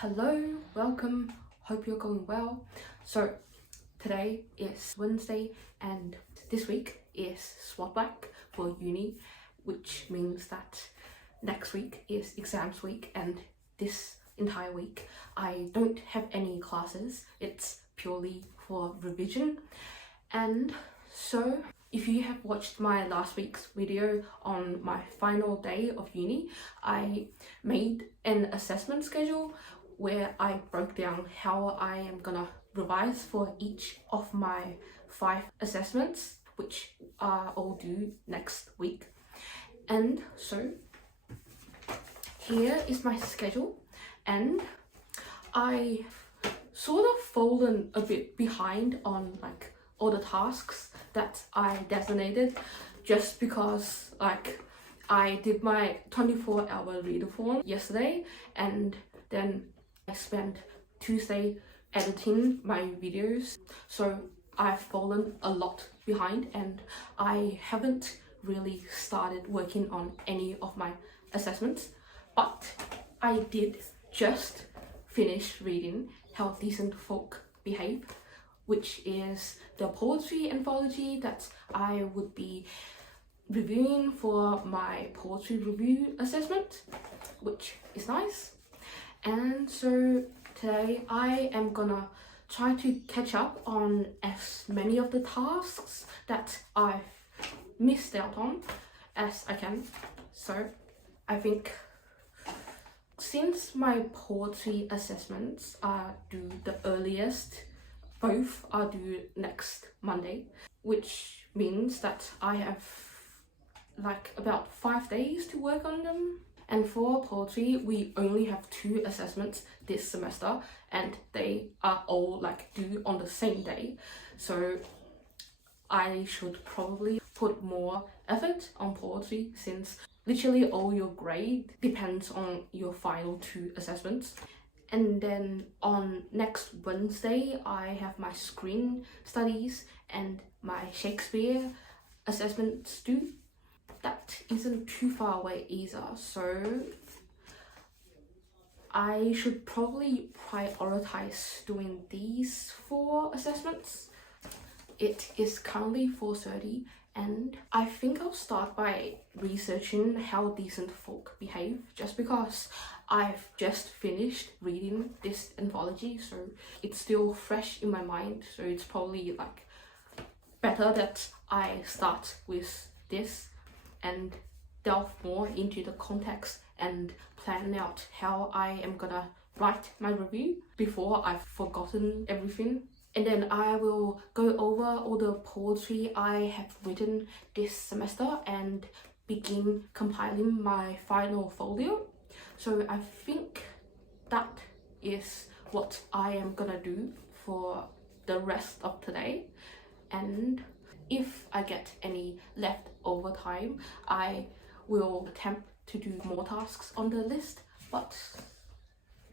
Hello, welcome, hope you're going well. So today is Wednesday and this week is SWOTVAC for uni, which means that next week is exams week and this entire week I don't have any classes. It's purely for revision. And so if you have watched my last week's video on my final day of uni, I made an assessment schedule where I broke down how I am gonna revise for each of my 5 assessments, which are all due next week. And so here is my schedule, and I sort of fallen a bit behind on like all the tasks that I designated, just because like I did my 24-hour readathon yesterday and then I spent Tuesday editing my videos, so I've fallen a lot behind and I haven't really started working on any of my assessments. But I did just finish reading How Decent Folk Behave, which is the poetry anthology that I would be reviewing for my poetry review assessment, which is nice. And so today I am gonna try to catch up on as many of the tasks that I've missed out on as I can. So I think since my poetry assessments are due the earliest, both are due next Monday, which means that I have like about 5 days to work on them. And for poetry, we only have 2 assessments this semester and they are all like due on the same day. So I should probably put more effort on poetry, since literally all your grade depends on your final 2 assessments. And then on next Wednesday, I have my screen studies and my Shakespeare assessments due. That isn't too far away either, so I should probably prioritize doing these 4 assessments. It is currently 4:30 and I think I'll start by researching How Decent Folk Behave, just because I've just finished reading this anthology, so it's still fresh in my mind. So it's probably like better that I start with this and delve more into the context and plan out how I am gonna write my review before I've forgotten everything. And then I will go over all the poetry I have written this semester and begin compiling my final folio. So I think that is what I am gonna do for the rest of today. And if I get any leftover time, I will attempt to do more tasks on the list. But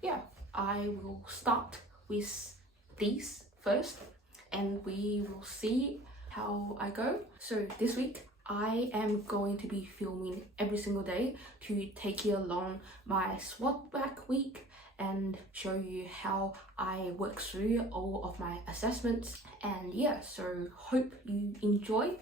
yeah, I will start with these first and we will see how I go. So this week I am going to be filming every single day to take you along my SWOTVAC week and show you how I work through all of my assessments. And yeah, so hope you enjoy.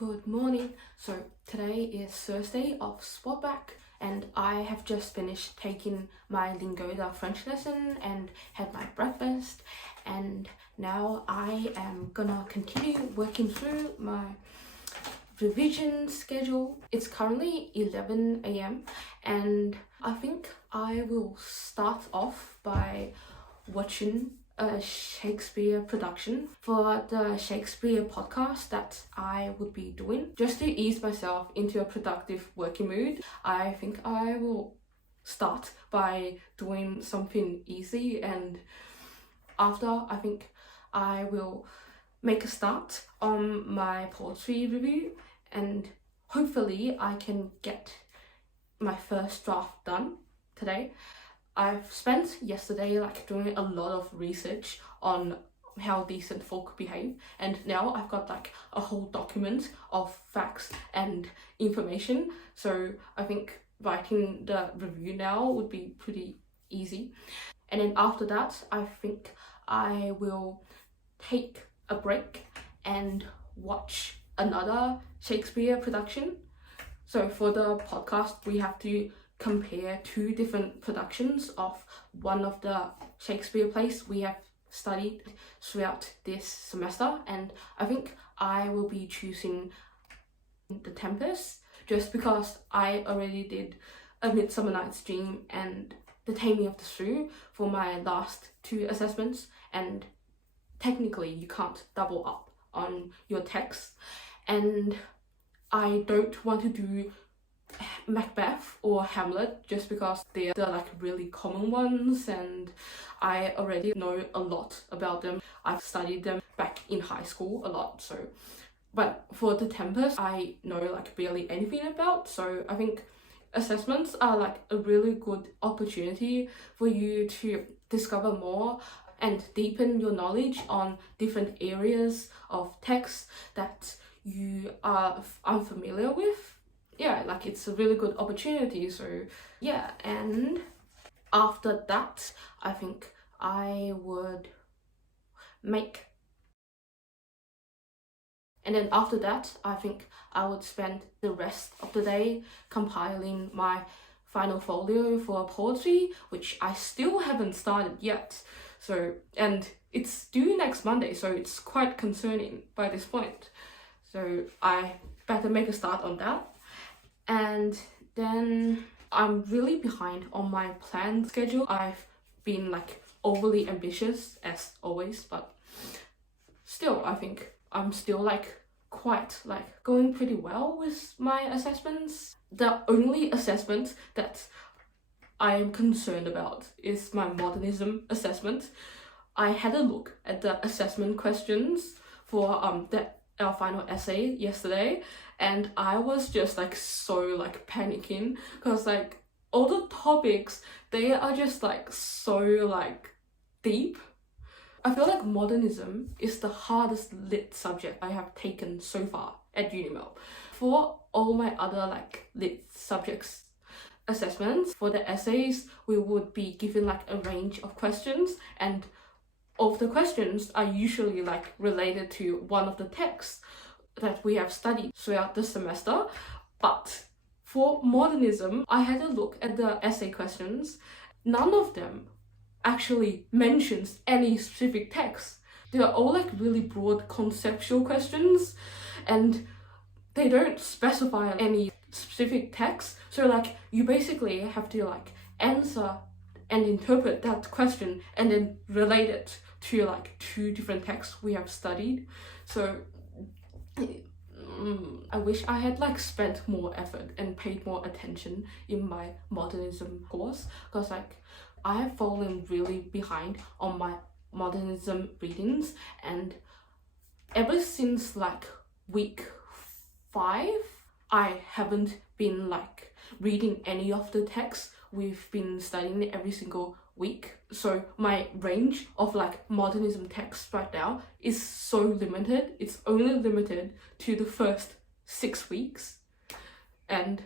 Good morning. So today is Thursday of SWOTVAC and I have just finished taking my Lingoda French lesson and had my breakfast, and now I am gonna continue working through my revision schedule. It's currently 11 AM and I think I will start off by watching a Shakespeare production for the Shakespeare podcast that I would be doing, just to ease myself into a productive working mood. I think I will start by doing something easy, and after I think I will make a start on my poetry review, and hopefully I can get my first draft done today. I've spent yesterday like doing a lot of research on how decent folk behave, and now I've got like a whole document of facts and information, so I think writing the review now would be pretty easy. And then after that I think I will take a break and watch another Shakespeare production. So for the podcast we have to compare two different productions of one of the Shakespeare plays we have studied throughout this semester, and I think I will be choosing The Tempest just because I already did A Midsummer Night's Dream and The Taming of the Shrew for my last two assessments, and technically you can't double up on your text, and I don't want to do Macbeth or Hamlet just because they're like really common ones and I already know a lot about them. I've studied them back in high school a lot, so but for The Tempest I know like barely anything about, so I think assessments are like a really good opportunity for you to discover more and deepen your knowledge on different areas of text that you are unfamiliar with. Yeah, like it's a really good opportunity, so yeah. And after that I think I would make, and then after that I think I would spend the rest of the day compiling my final folio for poetry, which I still haven't started yet, so, and it's due next Monday, so it's quite concerning by this point, so I better make a start on that. And then I'm really behind on my planned schedule. I've been like overly ambitious as always, but still I think I'm still like quite like going pretty well with my assessments. The only assessment that I am concerned about is my modernism assessment. I had a look at the assessment questions for our final essay yesterday, and I was just like so like panicking because like all the topics, they are just like so like deep. I feel like modernism is the hardest lit subject I have taken so far at Unimelb. For all my other like lit subjects assessments, for the essays we would be given like a range of questions, and all of the questions are usually like related to one of the texts that we have studied throughout the semester. But for modernism, I had a look at the essay questions. None of them actually mentions any specific text. They're all like really broad conceptual questions, and they don't specify any specific text. So like you basically have to like answer and interpret that question and then relate it to like two different texts we have studied. So I wish I had like spent more effort and paid more attention in my modernism course, because like I have fallen really behind on my modernism readings, and ever since like week 5 I haven't been like reading any of the texts we've been studying every single week. So my range of like modernism texts right now is so limited. It's only limited to the first 6 weeks, and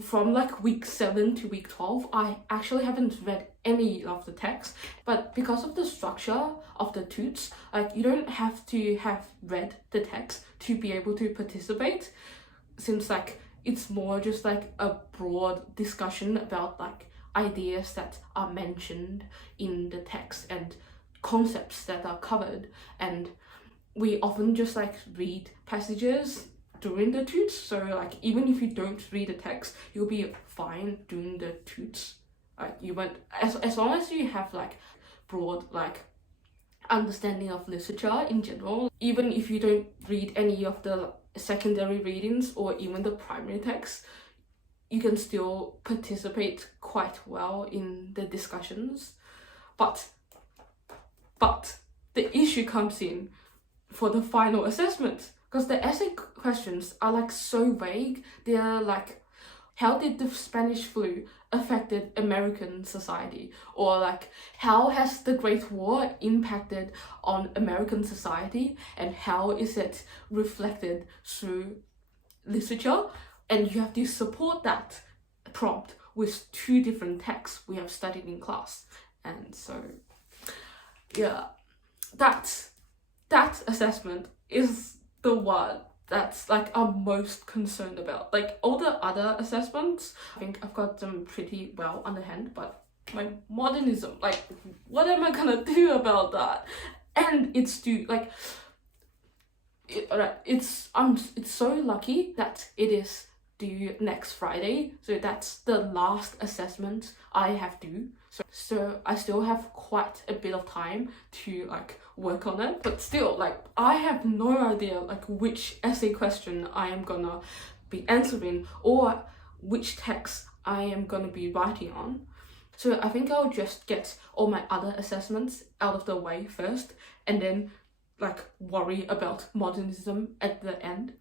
from like week 7 to week 12 I actually haven't read any of the text. But because of the structure of the toots, like you don't have to have read the text to be able to participate, since like it's more just like a broad discussion about like ideas that are mentioned in the text and concepts that are covered, and we often just like read passages during the toots, so like even if you don't read the text you'll be fine doing the toots. You won't, as long as you have like broad like understanding of literature in general, even if you don't read any of the secondary readings or even the primary text, you can still participate quite well in the discussions. But the issue comes in for the final assessment, because the essay questions are like so vague. They're like, how did the Spanish flu affected American society? Or like, how has the Great War impacted on American society, and how is it reflected through literature? And you have to support that prompt with 2 different texts we have studied in class. And so yeah, that assessment is the one that's like I'm most concerned about. Like all the other assessments, I think I've got them pretty well on the hand, but my modernism, like what am I gonna do about that? And it's due like it's so lucky that it is due next Friday, so that's the last assessment I have due. So I still have quite a bit of time to like work on it, but still like I have no idea like which essay question I am gonna be answering or which text I am gonna be writing on. So I think I'll just get all my other assessments out of the way first, and then like worry about modernism at the end.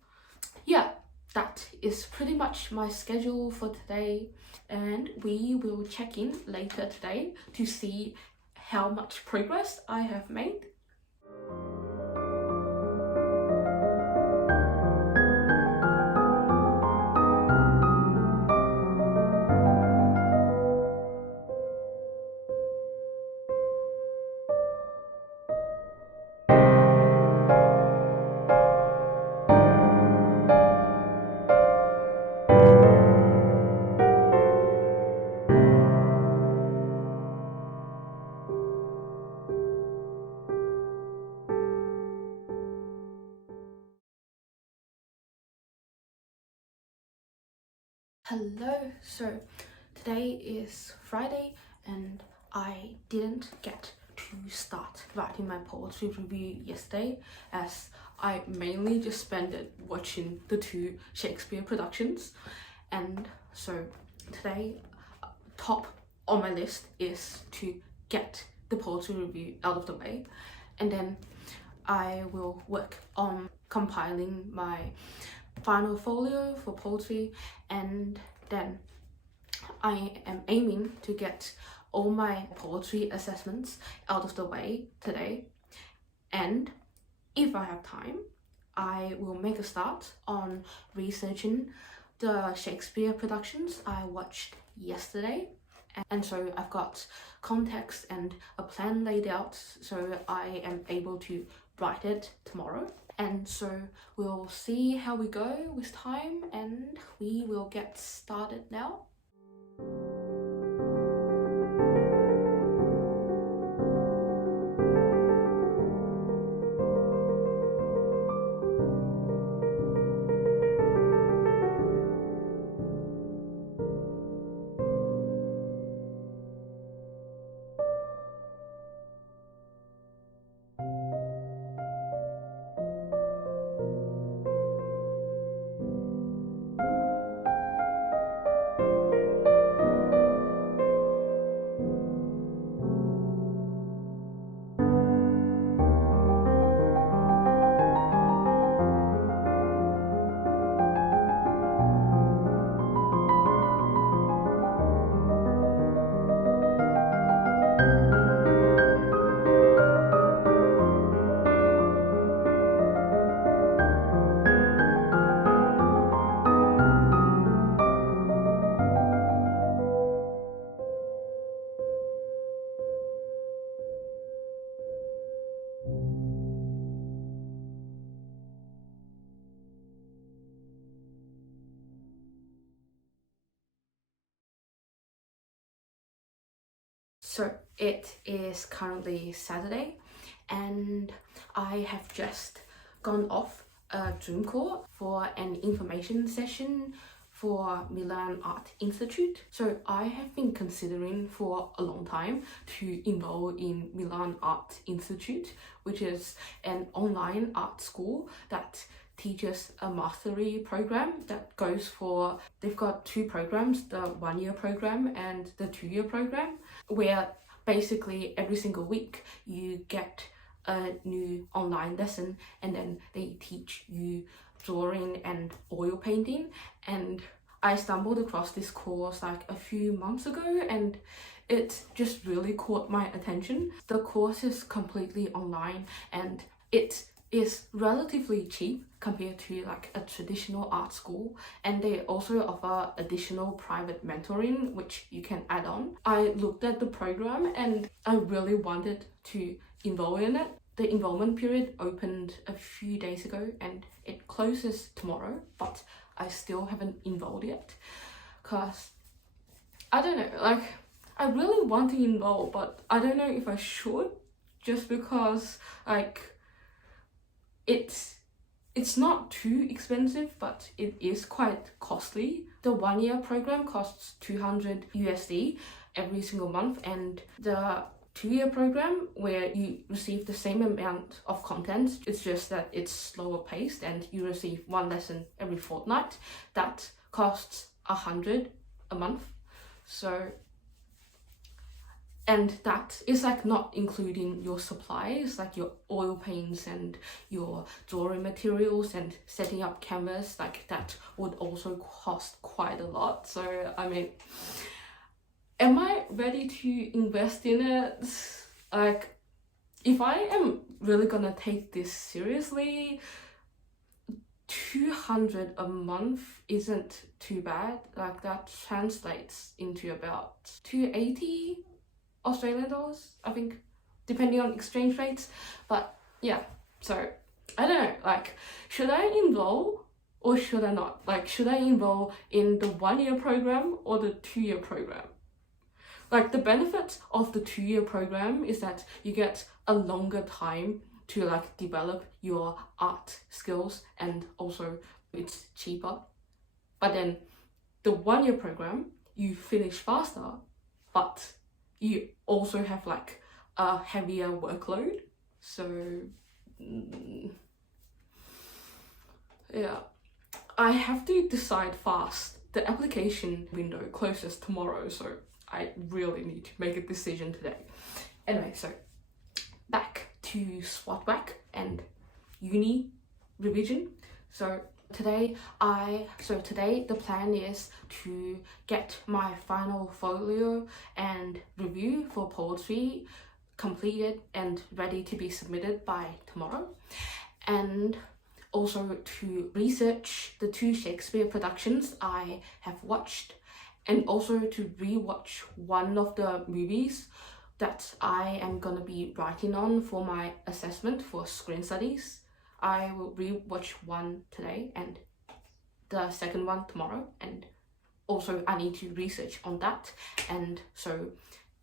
Yeah, that is pretty much my schedule for today, and we will check in later today to see how much progress I have made. Hello, so today is Friday and I didn't get to start writing my poetry review yesterday, as I mainly just spent it watching the 2 Shakespeare productions. And so today, top on my list is to get the poetry review out of the way, and then I will work on compiling my final folio for poetry, and then I am aiming to get all my poetry assessments out of the way today. And if I have time, I will make a start on researching the Shakespeare productions I watched yesterday. And so I've got context and a plan laid out, so I am able to write it tomorrow. And so we'll see how we go with time, and we will get started now. So it is currently Saturday, and I have just gone off a Zoom call for an information session for Milan Art Institute. So I have been considering for a long time to enroll in Milan Art Institute, which is an online art school that teaches a mastery program that goes for, they've got 2 programs, the 1-year program and the 2-year program, where basically every single week you get a new online lesson, and then they teach you drawing and oil painting. And I stumbled across this course like a few months ago, and it just really caught my attention. The course is completely online and it is relatively cheap compared to like a traditional art school, and they also offer additional private mentoring which you can add on. I looked at the program and I really wanted to enroll in it. The enrollment period opened a few days ago and it closes tomorrow, but I still haven't enrolled yet because I don't know, like I really want to enroll, but I don't know if I should, just because like it's not too expensive, but it is quite costly. The 1-year program costs $200 every single month, and the 2-year program, where you receive the same amount of content, it's just that it's slower paced and you receive 1 lesson every fortnight, that costs $100 a month. So, and that is like not including your supplies, like your oil paints and your drawing materials and setting up Camus. Like that would also cost quite a lot. So I mean, am I ready to invest in it? Like, if I am really gonna take this seriously, 200 a month isn't too bad. Like that translates into about 280 Australian dollars, I think, depending on exchange rates. But yeah, so I don't know, like, should I enroll or should I not? Like, should I enroll in the 1-year program or the 2-year program? Like, the benefit of the 2-year program is that you get a longer time to like develop your art skills, and also it's cheaper. But then the 1-year program, you finish faster, but you also have like a heavier workload. So yeah, I have to decide fast. The application window closes tomorrow, so I really need to make a decision today. Anyway, so back to SWOTVAC and uni revision. So today the plan is to get my final folio and review for poetry completed and ready to be submitted by tomorrow, and also to research the 2 Shakespeare productions I have watched, and also to rewatch one of the movies that I am gonna be writing on for my assessment for screen studies. I will rewatch one today and the second one tomorrow, and also I need to research on that. And so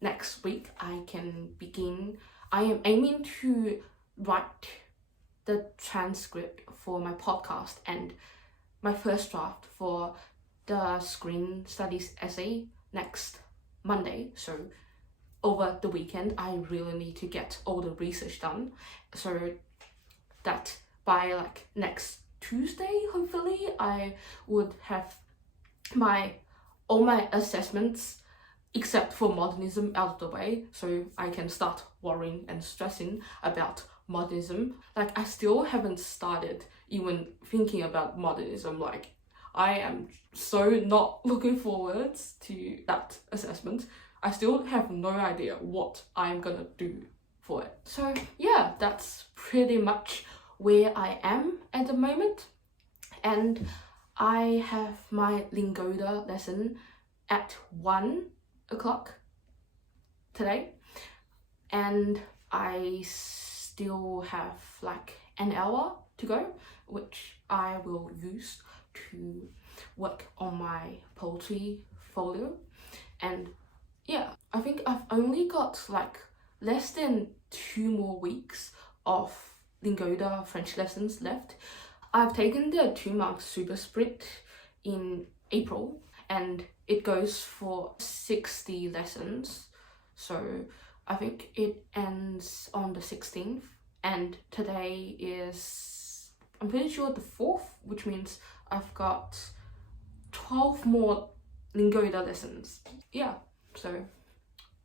next week I can begin. I am aiming to write the transcript for my podcast and my first draft for the screen studies essay next Monday. So over the weekend I really need to get all the research done, so that by like next Tuesday, hopefully, I would have all my assessments except for modernism out of the way, so I can start worrying and stressing about modernism. Like, I still haven't started even thinking about modernism. Like, I am so not looking forward to that assessment. I still have no idea what I'm gonna do for it. So yeah, that's pretty much where I am at the moment. And I have my Lingoda lesson at 1 o'clock today, and I still have like an hour to go, which I will use to work on my poetry folio. And yeah, I think I've only got like less than 2 more weeks of Lingoda French lessons left. I've taken the 2-month super sprint in April, and it goes for 60 lessons. So I think it ends on the 16th, and today is I'm pretty sure the 4th, which means I've got 12 more Lingoida lessons. Yeah, so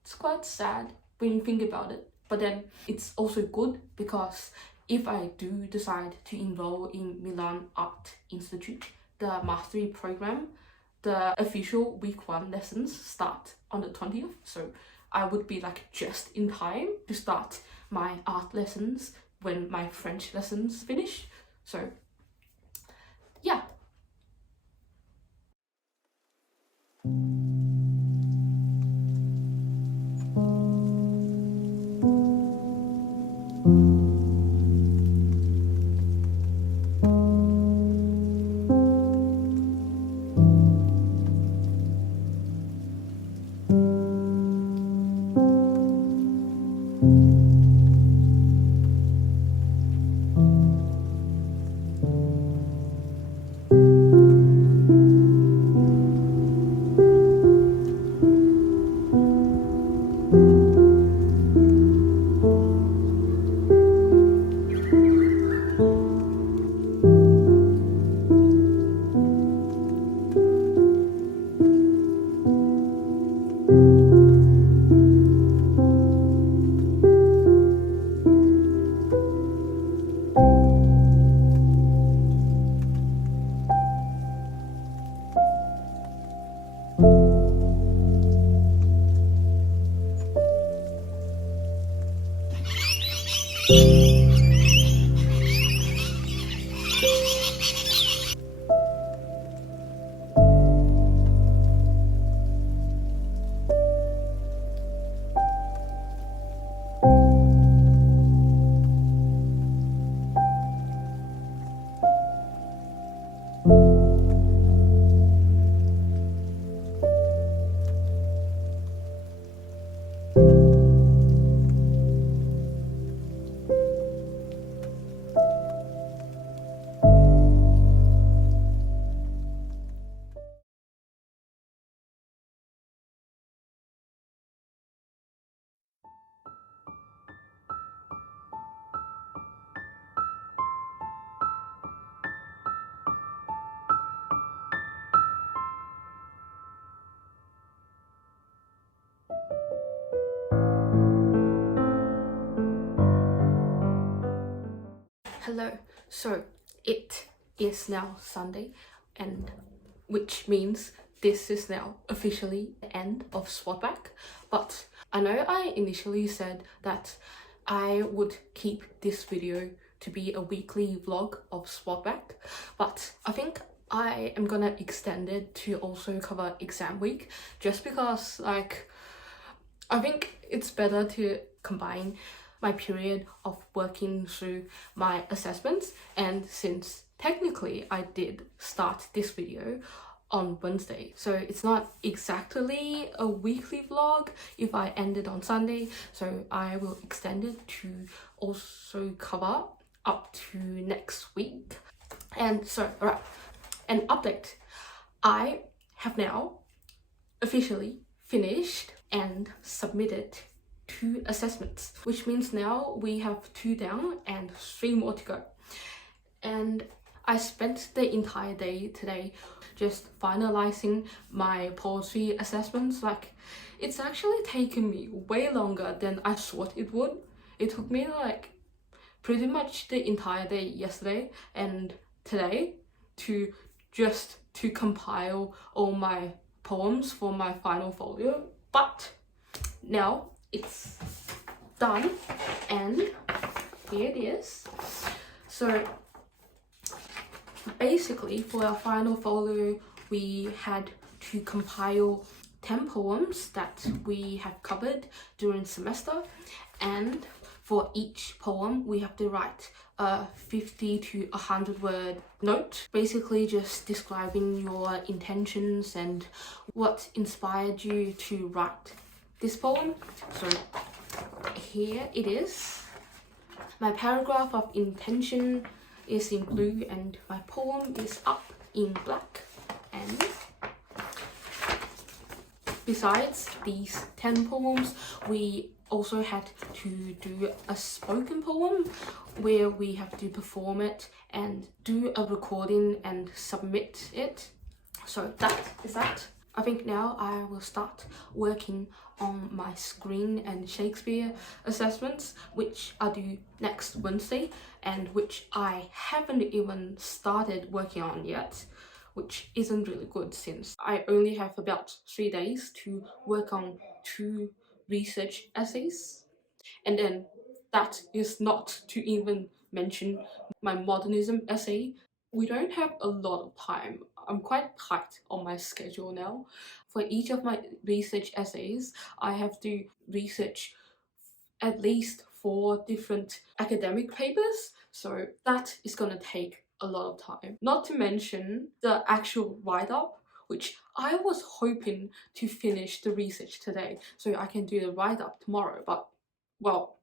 it's quite sad when you think about it. But then it's also good because if I do decide to enroll in Milan Art Institute, the mastery program, the official week 1 lessons start on the 20th. So I would be like just in time to start my art lessons when my French lessons finish. So yeah. Hello, so it is now Sunday, and which means this is now officially the end of SWOTVAC. But I know I initially said that I would keep this video to be a weekly vlog of SWOTVAC, but I think I am gonna extend it to also cover exam week, just because like I think it's better to combine my period of working through my assessments, and since technically I did start this video on Wednesday, so it's not exactly a weekly vlog if I ended on Sunday, so I will extend it to also cover up to next week. And so, alright, an update. I have now officially finished and submitted 2 assessments, which means now we have 2 down and 3 more to go. And I spent the entire day today just finalizing my poetry assessments. Like, it's actually taken me way longer than I thought it would. It took me like pretty much the entire day yesterday and today to compile all my poems for my final folio, but now it's done and here it is. So basically for our final folio we had to compile 10 poems that we have covered during semester, and for each poem we have to write a 50 to 100 word note, basically just describing your intentions and what inspired you to write this poem. So here it is. My paragraph of intention is in blue and my poem is up in black. And besides these 10 poems, we also had to do a spoken poem where we have to perform it and do a recording and submit it. So that is that. I think now I will start working on my screen and Shakespeare assessments, which I do next Wednesday and which I haven't even started working on yet, which isn't really good since I only have about 3 days to work on 2 research essays. And then that is not to even mention my modernism essay. We don't have a lot of time. I'm quite tight on my schedule now. For each of my research essays, I have to research at least 4 different academic papers, so that is gonna take a lot of time. Not to mention the actual write-up, which I was hoping to finish the research today so I can do the write-up tomorrow, but well,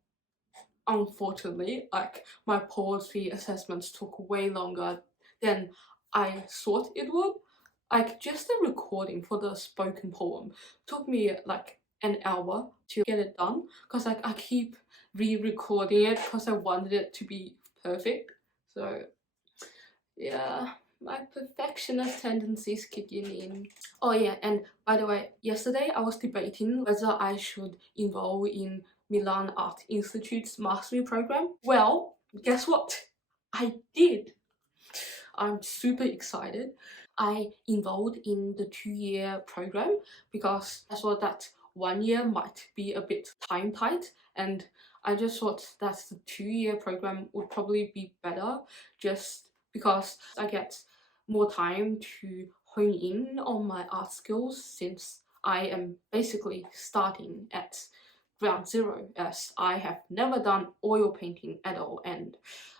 unfortunately, like, my poetry assessments took way longer than I thought it would. Like, just the recording for the spoken poem took me like an hour to get it done, because like I keep re-recording it because I wanted it to be perfect. So yeah, my perfectionist tendencies kicking in. Oh yeah, and by the way, yesterday I was debating whether I should enroll in Milan Art Institute's mastery program. Well, guess what? I did. I'm super excited. I enrolled in the 2-year program because I thought that 1 year might be a bit time tight, and I just thought that the 2-year program would probably be better just because I get more time to hone in on my art skills, since I am basically starting at ground zero, as I have never done oil painting at all and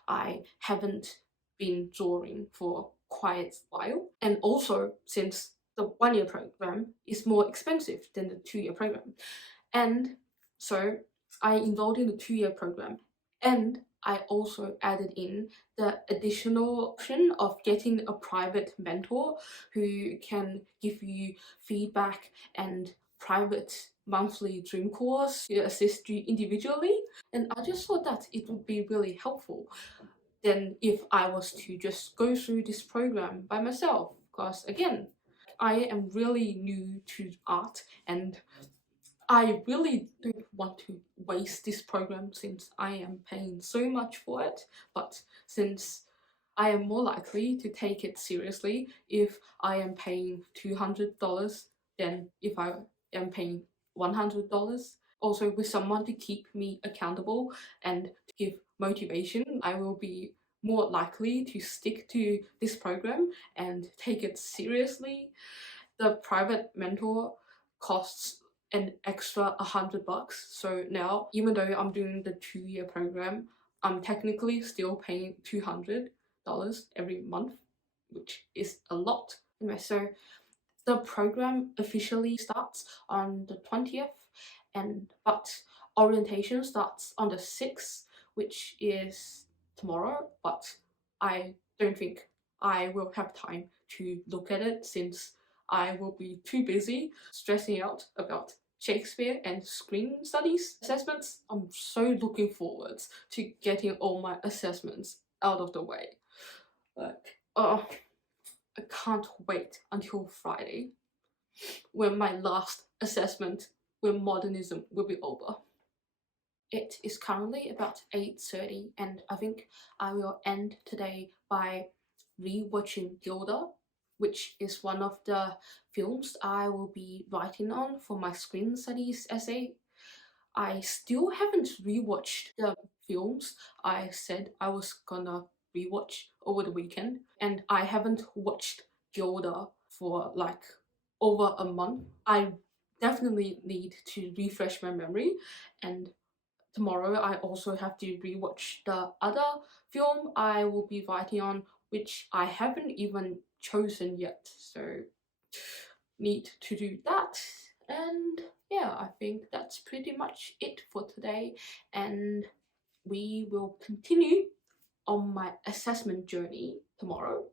I haven't been drawing for quite a while. And also, since the 1-year program is more expensive than the 2-year program, and so I enrolled in the 2-year program, and I also added in the additional option of getting a private mentor who can give you feedback and private monthly Dream course to assist you individually. And I just thought that it would be really helpful than if I was to just go through this program by myself, because again, I am really new to art and I really don't want to waste this program since I am paying so much for it. But since I am more likely to take it seriously if I am paying $200 than if I am paying $100. Also, with someone to keep me accountable and to give motivation, I will be more likely to stick to this program and take it seriously. The private mentor costs an extra $100, so now even though I'm doing the 2-year program, I'm technically still paying $200 every month, which is a lot. Anyway, so the program officially starts on the 20th, but orientation starts on the 6th, which is tomorrow, but I don't think I will have time to look at it since I will be too busy stressing out about Shakespeare and screen studies assessments. I'm so looking forward to getting all my assessments out of the way. Like, oh, I can't wait until Friday when my last assessment with modernism will be over. It is currently about 8:30 and I think I will end today by re-watching Gilda, which is one of the films I will be writing on for my screen studies essay. I still haven't rewatched the films I said I was gonna rewatch over the weekend, and I haven't watched Gilda for like over a month. I definitely need to refresh my memory, and tomorrow I also have to rewatch the other film I will be writing on, which I haven't even chosen yet, so need to do that. And yeah, I think that's pretty much it for today, and we will continue on my assessment journey tomorrow.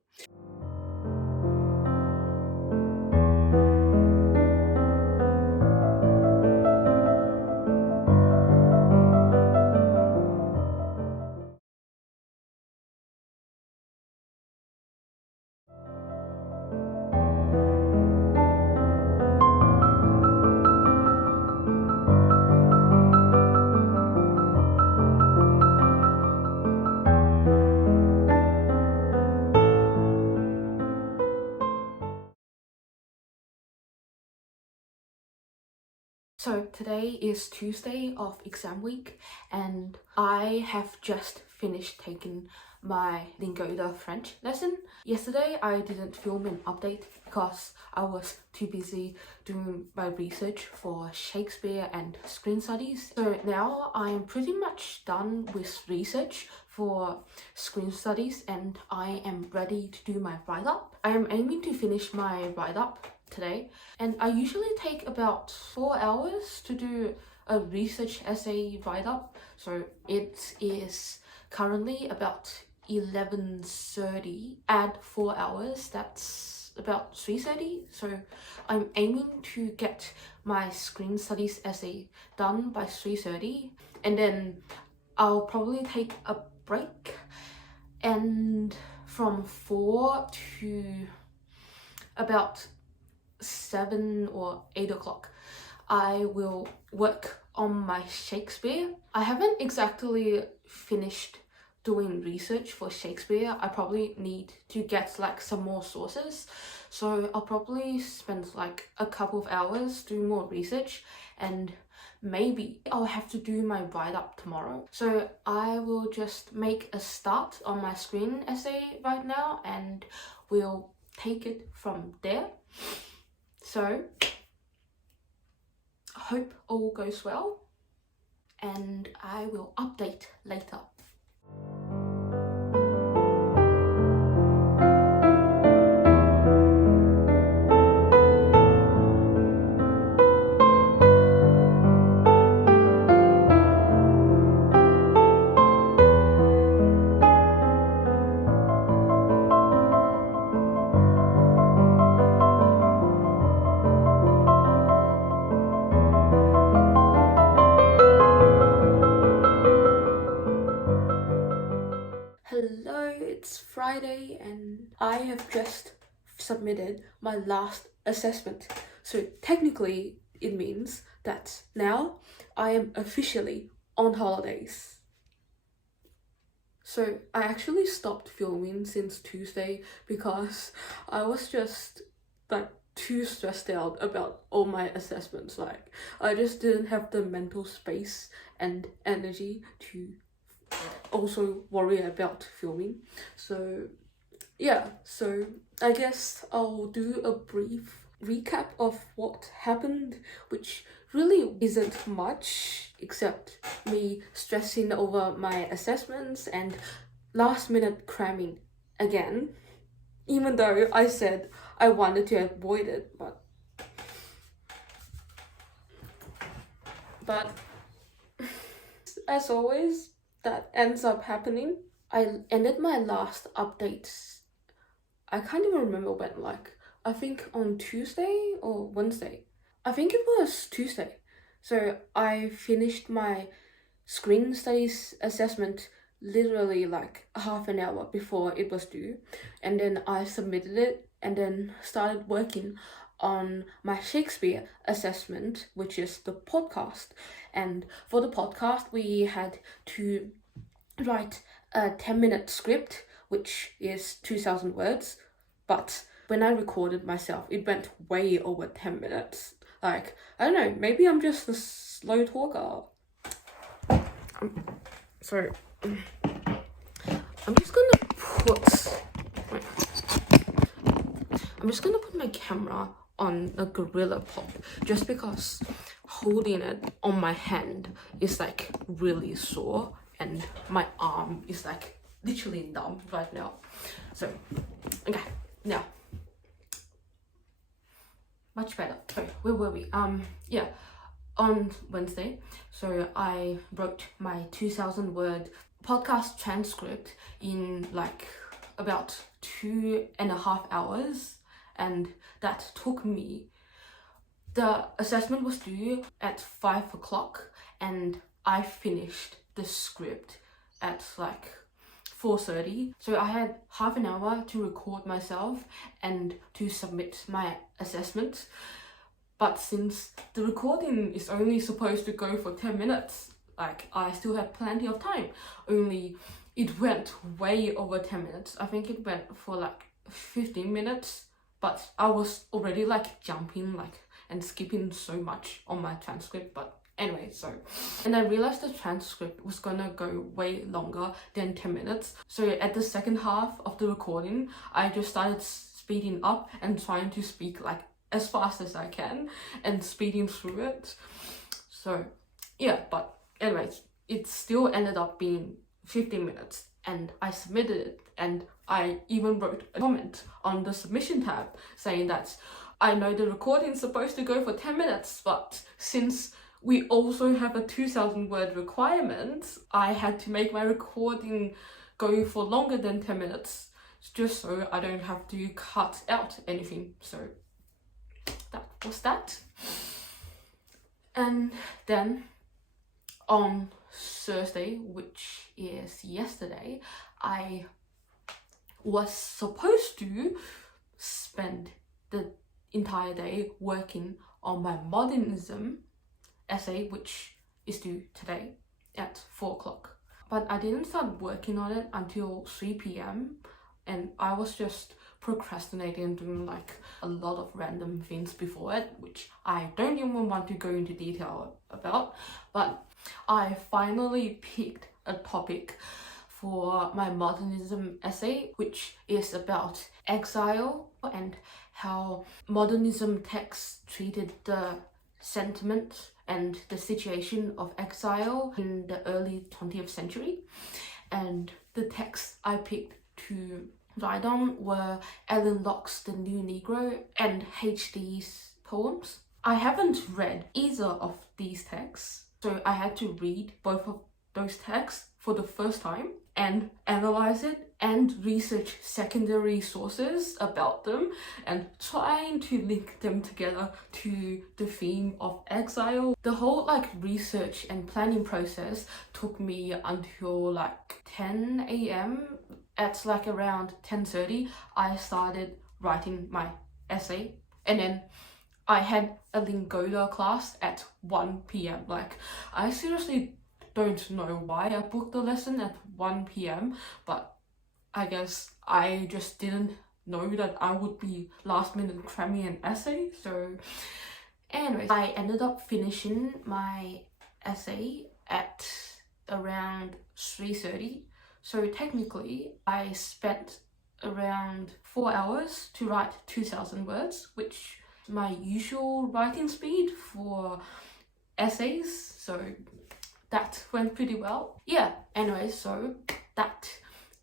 So today is Tuesday of exam week and I have just finished taking my Lingoda French lesson. Yesterday I didn't film an update because I was too busy doing my research for Shakespeare and screen studies. So now I'm pretty much done with research for screen studies and I am ready to do my write-up. I am aiming to finish my write-up today and I usually take about 4 hours to do a research essay write-up. So it is currently about 11:30. Add 4 hours, that's about 3:30. So I'm aiming to get my screen studies essay done by 3:30 and then I'll probably take a break, and from 4 to about 7 or 8 o'clock I will work on my Shakespeare. I haven't exactly finished doing research for Shakespeare. I probably need to get like some more sources, so I'll probably spend like a couple of hours doing more research and maybe I'll have to do my write-up tomorrow. So I will just make a start on my screen essay right now and we'll take it from there. So I hope all goes well and I will update later. Hello, it's Friday and I have just submitted my last assessment. So technically it means that now I am officially on holidays. So I actually stopped filming since Tuesday because I was just like too stressed out about all my assessments. Like I just didn't have the mental space and energy to also worry about filming. So yeah, so I guess I'll do a brief recap of what happened, which really isn't much except me stressing over my assessments and last minute cramming again, even though I said I wanted to avoid it, but as always that ends up happening. I ended my last updates, I can't even remember when, like I think on Tuesday or Wednesday. I think it was Tuesday. So I finished my screen studies assessment literally like half an hour before it was due, and then I submitted it and then started working on my Shakespeare assessment, which is the podcast. And for the podcast we had to write a 10-minute script, which is 2,000 words, but when I recorded myself it went way over 10 minutes. Like I don't know, maybe I'm just a slow talker. So I'm just gonna put my camera on a gorilla pop just because holding it on my hand is like really sore and my arm is like literally numb right now. So okay, now much better. So where were we? Yeah, on Wednesday, so I wrote my 2,000 word podcast transcript in like about 2.5 hours, and that took me, the assessment was due at 5 o'clock and I finished the script at like 4:30. So I had half an hour to record myself and to submit my assessment. But since the recording is only supposed to go for 10 minutes, like I still had plenty of time. Only it went way over 10 minutes. I think it went for like 15 minutes, but I was already like jumping like and skipping so much on my transcript. But anyway, and I realized the transcript was gonna go way longer than 10 minutes. So at the second half of the recording, I just started speeding up and trying to speak like as fast as I can and speeding through it. So yeah, but anyways, it still ended up being 15 minutes and I submitted it, and I even wrote a comment on the submission tab saying that I know the recording's supposed to go for 10 minutes, but since we also have a 2,000 word requirement, I had to make my recording go for longer than 10 minutes just so I don't have to cut out anything. So that was that. And then on Thursday, which is yesterday, I was supposed to spend the entire day working on my modernism essay, which is due today at 4 o'clock. But I didn't start working on it until 3 p.m. and I was just procrastinating and doing like a lot of random things before it, which I don't even want to go into detail about. But I finally picked a topic for my modernism essay, which is about exile and how modernism texts treated the sentiment and the situation of exile in the early 20th century. And the texts I picked to write on were Ellen Locke's The New Negro and H.D.'s poems. I haven't read either of these texts, so I had to read both of those texts for the first time and analyze it and research secondary sources about them and trying to link them together to the theme of exile. The whole like research and planning process took me until like 10 a.m. At like around 10:30 I started writing my essay, and then I had a Lingoda class at 1 p.m. Like, I seriously don't know why I booked the lesson at 1 p.m, but I guess I just didn't know that I would be last minute cramming an essay. So anyways, I ended up finishing my essay at around 3:30. So technically I spent around 4 hours to write 2,000 words, which is my usual writing speed for essays. So that went pretty well. Yeah, anyway, so that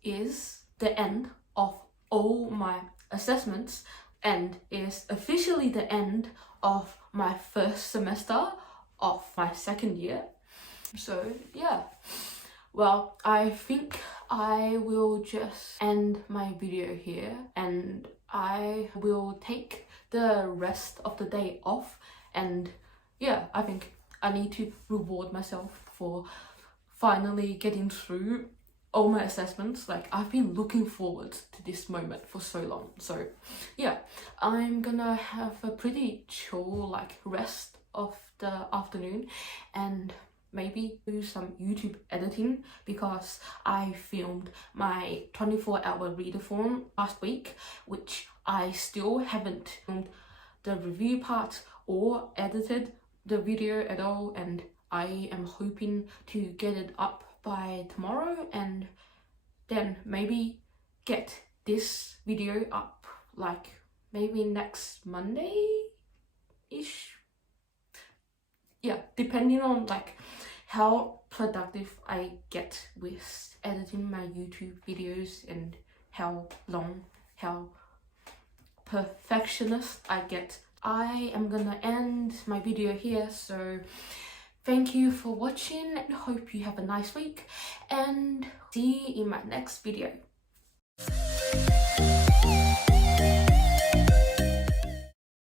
is the end of all my assessments and is officially the end of my first semester of my second year. So yeah, well, I think I will just end my video here and I will take the rest of the day off. And yeah, I think I need to reward myself for finally getting through all my assessments. Like, I've been looking forward to this moment for so long. So yeah, I'm gonna have a pretty chill like rest of the afternoon and maybe do some YouTube editing, because I filmed my 24-hour readathon last week, which I still haven't filmed the review part or edited the video at all, and I am hoping to get it up by tomorrow and then maybe get this video up like maybe next Monday-ish. Yeah, depending on like how productive I get with editing my YouTube videos and how long, how perfectionist I get. I am gonna end my video here, so thank you for watching and hope you have a nice week and see you in my next video.